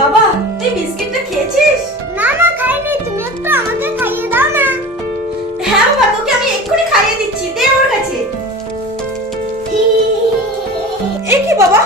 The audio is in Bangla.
বাবা, তুই বিস্কিটটা খেয়েছিস? না না, খাইনি। তুমি একটু আমাকে খাইয়ে দাও না। হ্যাঁ বাবা, তোকে আমি এক্ষুনি খাইয়ে দিচ্ছি, দে ওর কাছে। এ কি বাবা,